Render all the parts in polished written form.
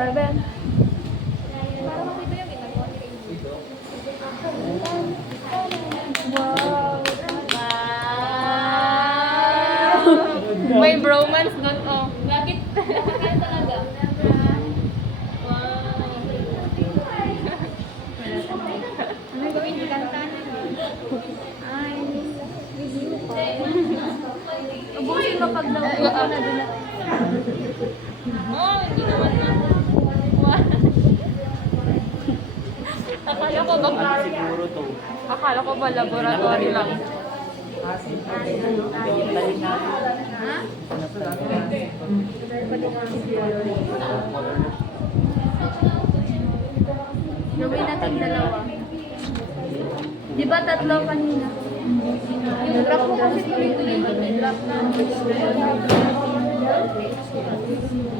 Seven. Para makita yung ginagawa ni Rainbow. Wow. Wow! May bromance doon, oh. Bakit? Bakit talaga? Wow! Ano gawin? Ikanta na. Ay, review pa. Ubusin mo pag naupo ka na din. Oh, hindi naman na. Wow! Akala ko ba Siguro to. Akala ko ba laboratory lang? Ha? Gawin natin dalawa. Di ba tatlo kanina? Yung drop mo kasi tuloy-tuloy yung drop na.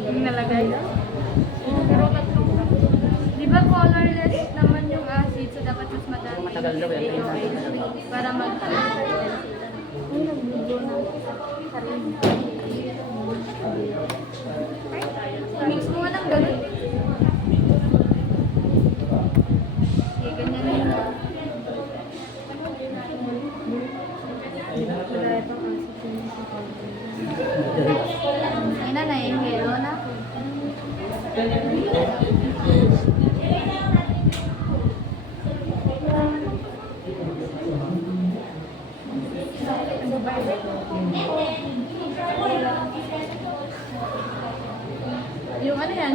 Yung nalagay? Pero tatlong drop. Di ba colorless naman yung acid, so dapat mas madami. Matagal daw yan. Para mag... Ay, nagbubo na. Sarili. Mix mo nga ng ganun. Okay, ganyan na yun. Wala itong acid. Ay na, nahihilo na. Yung ano yan?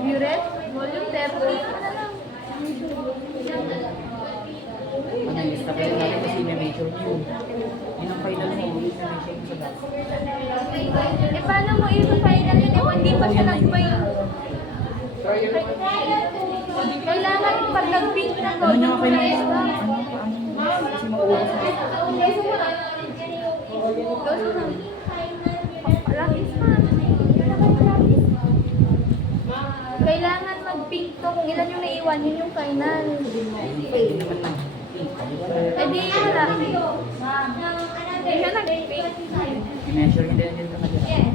Buret? Volume 30? Ano lang? Manalis na pala natin kasi may major yun. Yun ang final mo. Yun ang major sa dati. Eh, paano mo i-final yun? Eh, hindi pa siya nag-file. Kailangan pag nag-pink na Ano nyo volume kayo mo na na isa? Kasi mauuwi sa kailangan mag-pink to. Kung ilan yung naiwan, yun yung final. Hindi naman na. Eh di wala. Hindi siya nag-pink. I-measure hindi na din ka madyan.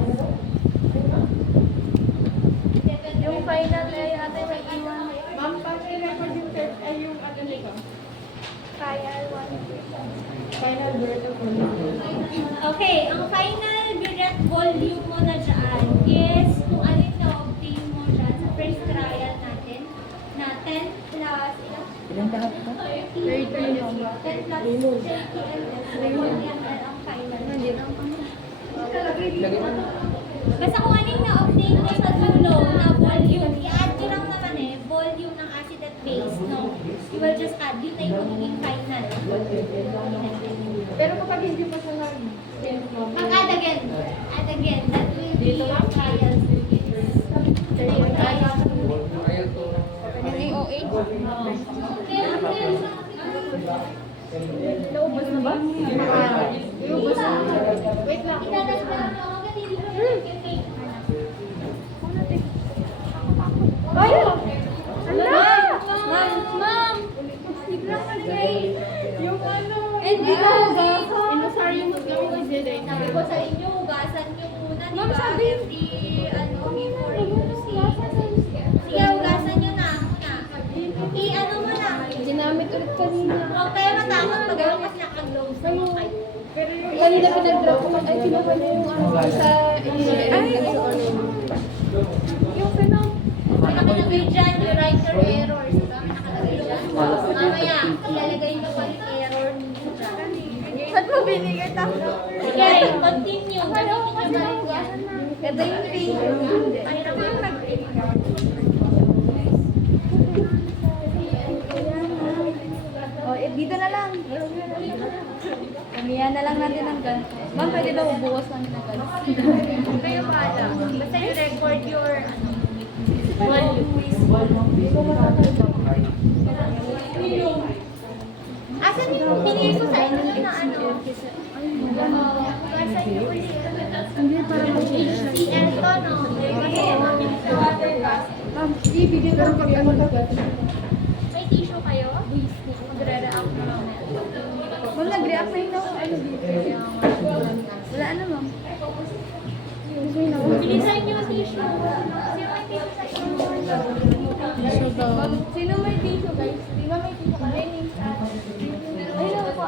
Yung final ay ate may iwan. Ma'am, pag i-record yung test ay yung ano nito? Trial 1. Final vertical. Okay, ang final direct volume mo na dyan is kung alin na obtain mo dyan sa first trial natin na 10 plus ilang? Ilan lahat ka? 10 plus 30 ml ang final. Basta kung alin na obtain mo sa dulo na volume, i-add nyo lang naman volume ng acid at base, no? You will just add, yun na yung magiging final. Pero kapag hindi pa siya nag Mag-add again. Add again. That will be your trial circuit. yung AOH? Naubos na ba? Iubos na. Wait lang. Itatas mo lang ako kasi hindi ko na-calculate. Ay! Ma'am! Biglang malagay. Yung ano. Hindi ko ba? Inusari mo kami ko dyan eh. Sabi ko sa inyo, hugasan nyo muna, di Ma'am, ba? sabi. Before using. Sige, hugasan nyo na muna. I-ano mo na. Ginamit ulit kanina. Huwag kayo matakot pag-awa kasi naka-gloves naman kayo. Pero yung kanina pinag-drop ko, ay kinuha na yung ano sa Ay! Yung pinang... May nakalagay dyan, you write your errors. Diba? May nakalagay dyan. Mamaya, ilalagay nyo pa yung error ninyo dyan. Ba't mo binigay tayo? Sige, continue. Gamitin nyo balik yan. Ito yung pink. Hindi. Ay, Ito yung nag-pink. Oh, eh, dito na lang. Kamiyan na lang natin ng ganito. Ma'am, pwede ba ubuwas namin ng ganito? kayo pala. Basta i-record your volume. Asan yung binigay ko sa inyo na ano? Asan yung ulit? Hindi, para Si Elton, no? Ma'am, ibigay ko pag ano na May tissue kayo? Magre-react na lang. Ma'am, nag-react na yun ako. Ano dito? Sino may tissue guys? Di ba may tissue ka? Jenny. Ayun ako.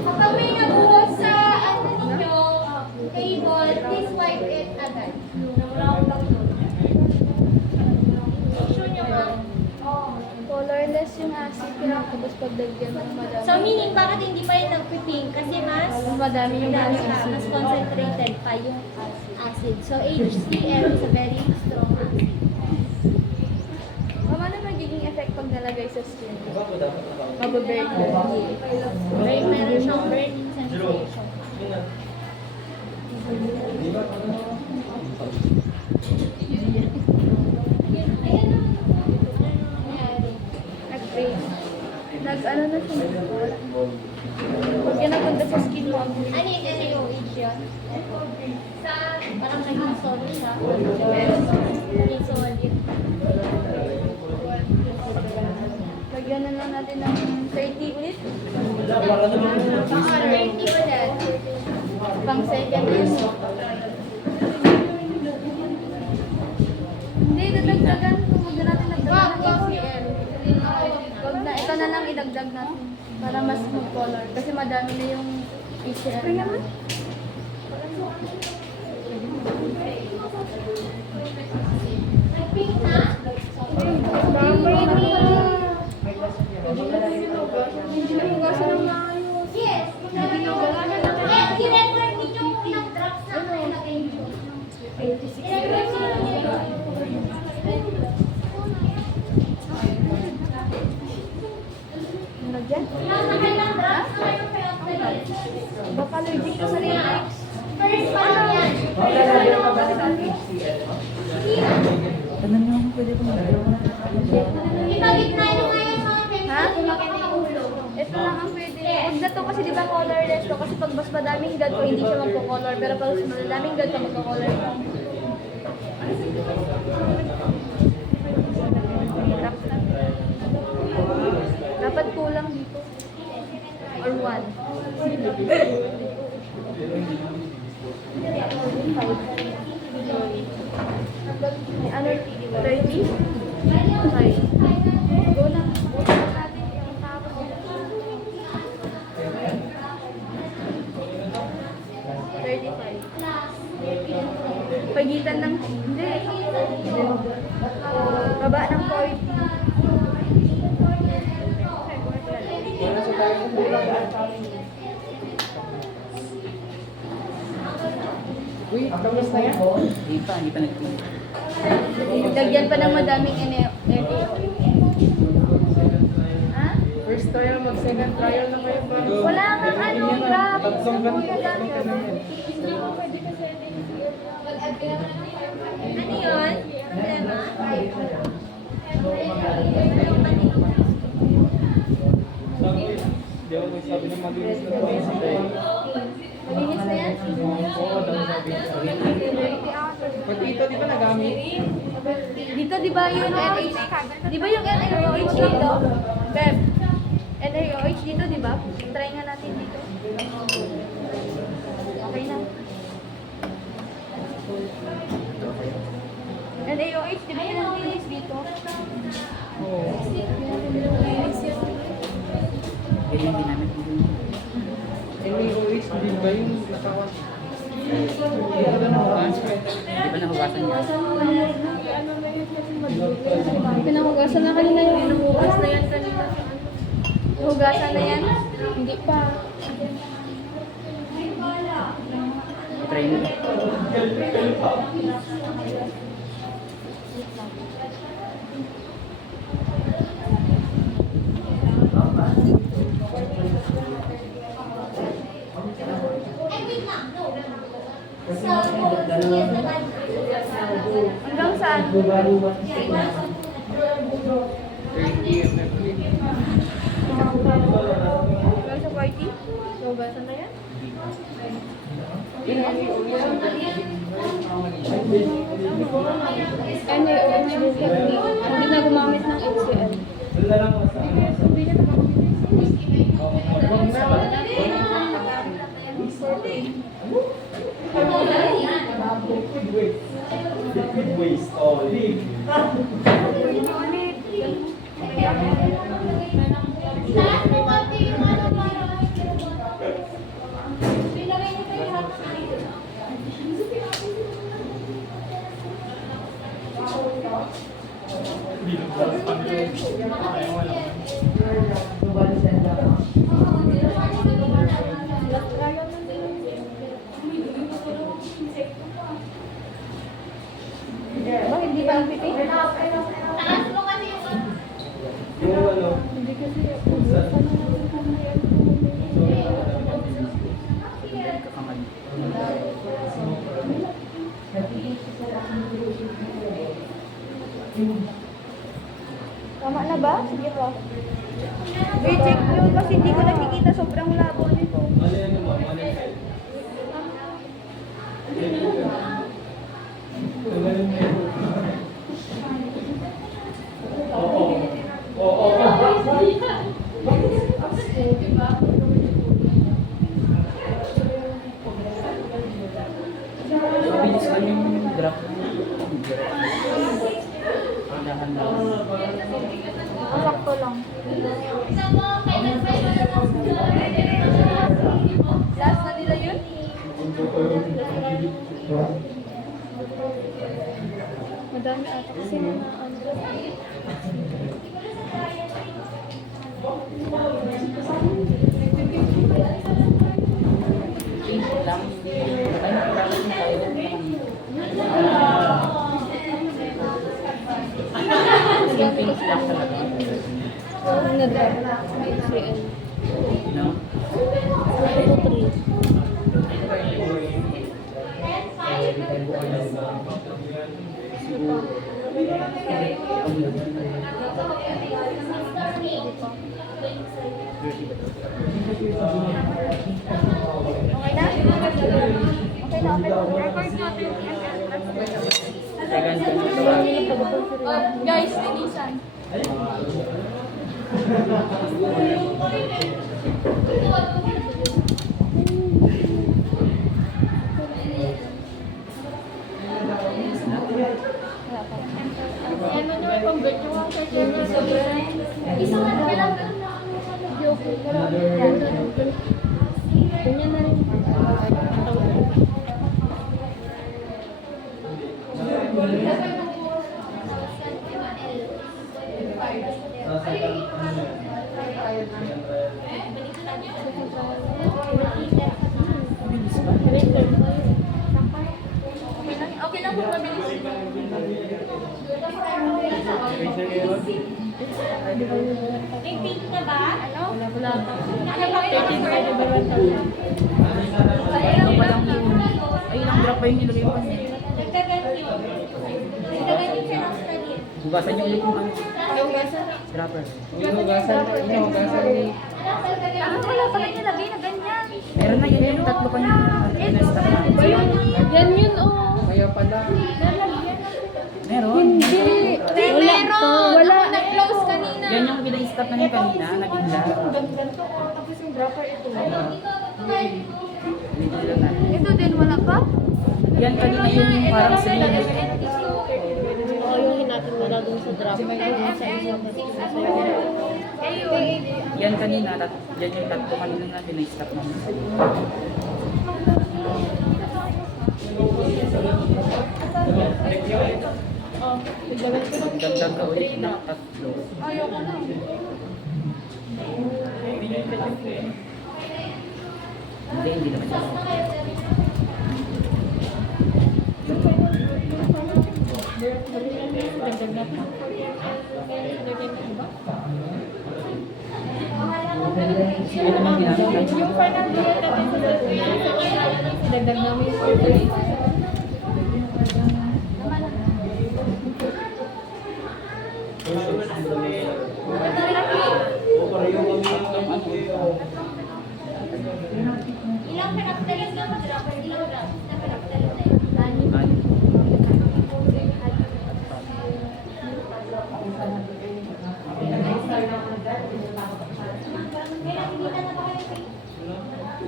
Kapag may nabuhos sa ano ninyo, table, please wipe it agad. Tissue nyo ma'am. Colorless yung acid. Tapos pagdagyan ng madami. So meaning, bakit hindi pa yun nagpipink? Kasi mas Madami yung madami acid. pa, mas concentrated pa yung acid. So HCl is a very strong acid. Paano magiging effect pag nalagay sa skin? Dapat Mababurn. Meron siyang burning sensation. Nag-break. Nag-ano na siya. Pag yan napunta sa skin mo, Ano yung NaOH yun? Parang naging solid siya. Naging solid. lagyan na lang natin ng 30 ulit. 30 ulit. Pang second is. Hindi, dadagdagan. Huwag na natin nagdagan ng HCl. Wag na, ito na lang idagdag natin. Para mas mag-color. Kasi madami na yung HCl. Kaya naman. Nag-pink na? Hindi na hugasan ng maayos. Yes. Eh, i-record ninyo kung ilang drops na ilagay nyo. I-record ninyo. Ano dyan? Nakailang drops na kayo pinagdalhin. Baka allergic ka sa latex. First pa lang yan. Tanong nyo kung pwede kong Ipagitna nyo nga yung mga Ha? pinagdalhin. Ito lang ang pwede. Huwag na to kasi di ba colorless to? Kasi pag mas madaming dot ko, hindi siya magko-color. Pero pag mas madaming dot ka, magko-color ka. Dapat kulang dito. Or 1. Ano? 30? Okay. Go na. Natin yung tapos. 35. Pagitan ng, hindi. Baba ng 40. Uy, tapos na yan? Hindi pa nag-pink. Lagyan pa ng madaming NaOH. Ha? First trial, mag-second trial na kayo ba? Wala nga ano, grab. Tatlong ganito. Ano yun? Problema? Di ako sabi na malinis na ito. Malinis na yan? Oo, daw sabi. Pati ito, di ba nagamit? Dito di ba yung NaOH? Di ba yung NaOH dito? Beb, NaOH dito di ba? Try nga natin dito. Okay na. NaOH, di ba yung nilinis dito? Oo. Yan yung ginamit mo. NaOH, hindi ba yung nakawas? Hindi ba nahugasan? Hindi ba nahugasan niya? Pinahugasan na kanina yung pinuhugas na yan kanina. Hugasan na yan? Hindi pa. Try mo. Ay, wait lang. No. Sa gold, yes, naman. Hanggang saan? 30 Hanggang sa party? Hugasan na yan? NaOH din kasi. Hindi na gumamit ng HCl. Huwag na ba? Bakit di ba ang pipi? Taas mo kasi yung Hindi kasi tama na ba? Sige pa. Wait, check nyo kasi hindi ko nakikita sobrang labo nito. Mabilis lang yung drop. Dahan-dahan. Sakto lang. Last na nila yun? Madami ata kasi mga Pink lang. Ay, dapat yung silent lang. Yung pink lang talaga. No? Okay na? Okay na, okay na. Second ko na tawag. Guys, linisan. Isa nga na lang. Ganyan na rin. Okay lang po, mabilis. may pink na ba? Ano? Wala pa. Ano ba yung Ano pa lang yung... Ay, ilang drop pa yung nilagay ko. Nagkagan yun. Nagkagan yung sa Australia. Hugasan niyo ulit yung ano. Yung gasa. Dropper. Ah, wala pala nilagay na ganyan. Meron na yun yung tatlo pa niyo. Pinestop na. Yan yun, oh. Kaya pala. Meron. Hindi. Meron! Wala. Ako nag-close kanina. Yan yung pina-stop na niyo kanina. Naging Ganito ko. Tapos yung dropper ito. Video lang natin. Ito din, wala pa? Yan kanina yung parang slim. Oo, yung hinatin nila dun sa drop. Yung sa isa. Yan kanina. Yan yung tatlo kanina na pina-stop na niyo. Oh, tignan ko. Dagdag ka ulit ng tatlo. Ayoko na. Hindi naman siya. Dagdag na pa. Sino naman ginagawa? Yung final year natin sa dagdag namin yung survey. Ilang pinaktalis lang mag-dropper? Ilang na pinaktalis na yun? Ano? May nakikita na ba kayo?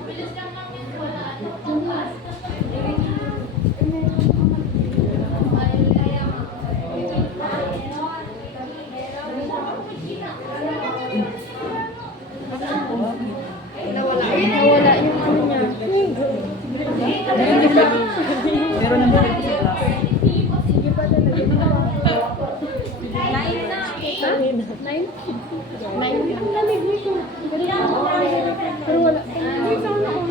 Bilis lang namin. Wala. Ano? Nine? Ang lamig nito. Pero wala. Ay, saan ako?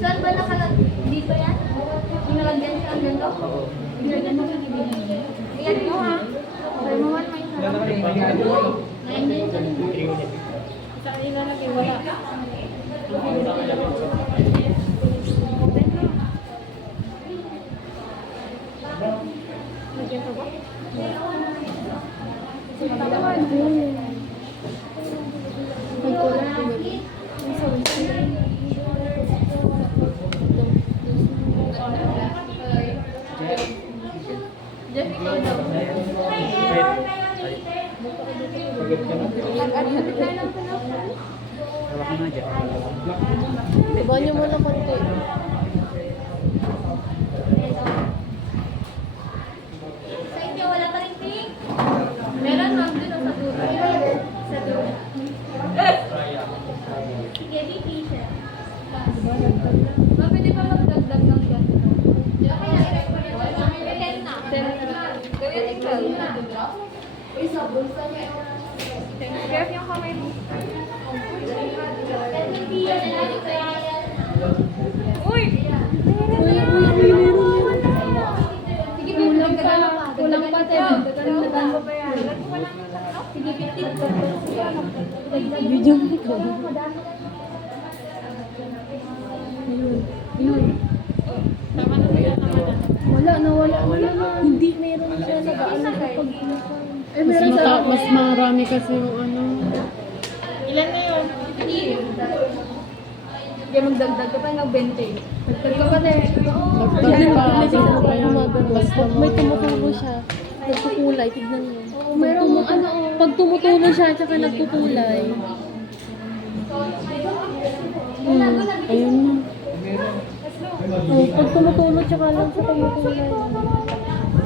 Saan ba nakalag? Dito yan? Yung nalagyan siya ang ganito? Nilagyan mo yung ibigay. Iyan mo ha? Okay, mawan may sarap. Sa kanila lagi, wala. Lagyan ka ba? Magkulang ko ba? Ang sabi ko. Jeff, ikaw daw. Hawak mo nga dyan. Iban niyo muna konti. Sa inyo, wala pa rin pink? Meron ma'am dun sa dulo. Sa dulo. Sige, BP siya. Ma'am, pwede pa magdagdag ng ganito? Ten na. Gawin ikaw. Jeff, yung kamay mo. MVP yan na lang trial. Uy! Sige, kulang pa. Kulang pa, Teo. Dagdagan mo pa yan. Sige, 15. Video mo ko. Yun. Tama na sila, tama na. Wala na. Hindi, meron siya nag-ano pag-inipan. Eh, meron sa Mas marami kasi yung ano. Ilan na yun? Kaya magdagdag ka pa ng 20. Dagdag ka pa na eh. Nagtagpa pa kaya basta May tumutulo siya. Nagkukulay, tignan mo. Oo, meron mong ano. Pag tumutulo siya, tsaka nagkukulay. ayun na. Oh, pag tumutulo, tsaka lang siya tumukulay.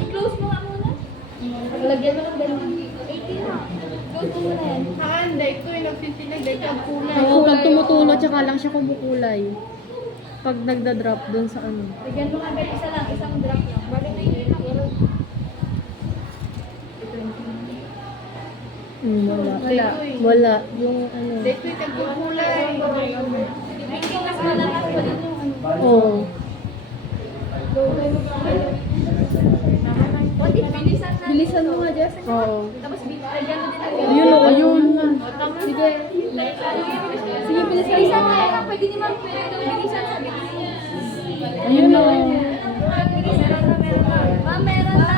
I-close mo nga muna. Lagyan mo ng ganun. 18 na. Close mo muna yan. Hindi, ito yung nagsisinig, ito ang kulay. Oo, pag tumutulo, tsaka lang siya kumukulay. Pag nagda-drop dun sa ano. Lagyan mo nga ba isa lang, isang drop lang. Bali na yun lang. Wala. Wala. Yung ano. Ito yung nagkukulay. Drinking mas malakas pa din yung ano. Oo. Bilisan mo nga, Jess. Oo. Tapos lagyan mo din ng Ayun o, ayun na. Sige. Sige, bilisan. Bilisan mo yan. Pwede naman pero bilisan sa bilisan. Ayun o. Bilisan na meron na. Ma'am, meron na.